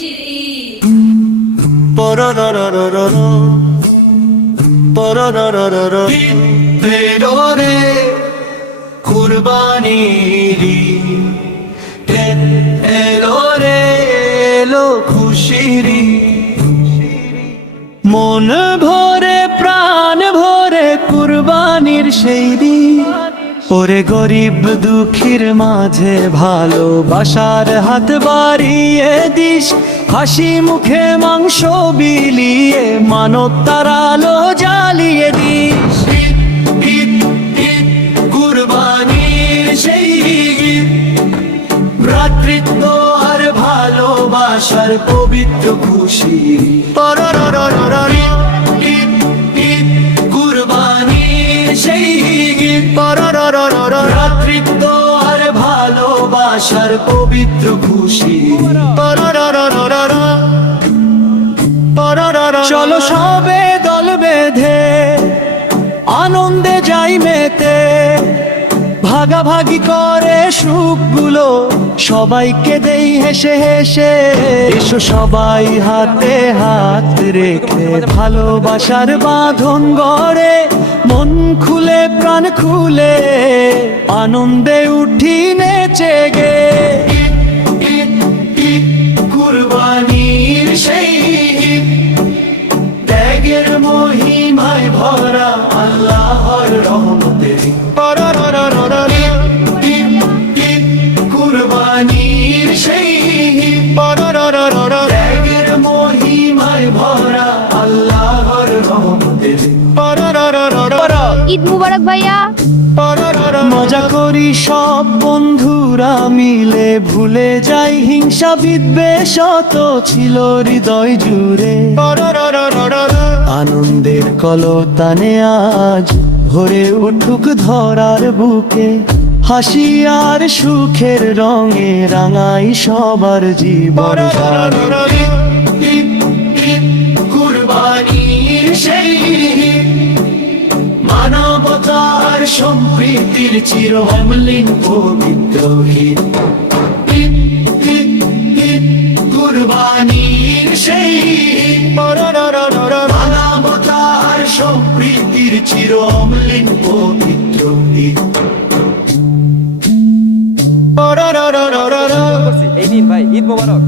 খুশির ঈদ। ঈদ এলো রে কুরবানির ঈদ এলো রে এলো খুশির ঈদ। মন ভরে প্রাণ ভরে কুরবানির সেই দিন, ওরে গরিব দুঃখীর মাঝে ভালোবাসার হাত বাড়িয়ে দিস, হাসি মুখে মাংস বিলিয়ে মানবতার আলো জ্বালিয়ে দিস। ঈদ ঈদ ঈদ কুরবানির সেই ঈদ, ভ্রাতৃত্ব আর ভালোবাসার পবিত্র খুশি। ঈদ ঈদ কুরবানির সেই ঈদ, ভ্রাতৃত্ব আর ভালোবাসার পবিত্র খুশি। চলো সবে দল বেঁধে আনন্দে যাই মেতে, ভাগাভাগি করে সুখগুলো সবাইকে দেই হেসে হেসে। এসো সবাই হাতে হাত রেখে ভালোবাসার বাঁধন গড়ে, মন খুলে প্রাণ খুলে আনন্দে উঠি নেচে গে। ঈদ ঈদ কুরবানির সেই ঈদ, ত্যাগের মহিমায় ভরা আল্লাহর রহমতে। কুরবানির সেই ত্যাগের মহিমায় ভরা আল্লাহর রহমতে। ঈদ মুবারক ভাইয়া। মজা করি সব বন্ধুরা মিলে, ভুলে যাই হিংসা বিদ্বেষ শত ছিল হৃদয় জুড়ে। আনন্দের কলতানে আজ ভরে উঠুক ধরার বুকে, হাসি আর সুখের রঙে রাঙাই সবার জীবন। কুরবানির সেই মানবতার সম্প্রীতির চির অমলিন পবিত্র ঈদ। ঈদ ঈদ ঈদ কুরবানির সেই মানবতার সম্প্রীতির চির অমলিন পবিত্র ঈদ। এই দিন ভাই ঈদ মোবারক।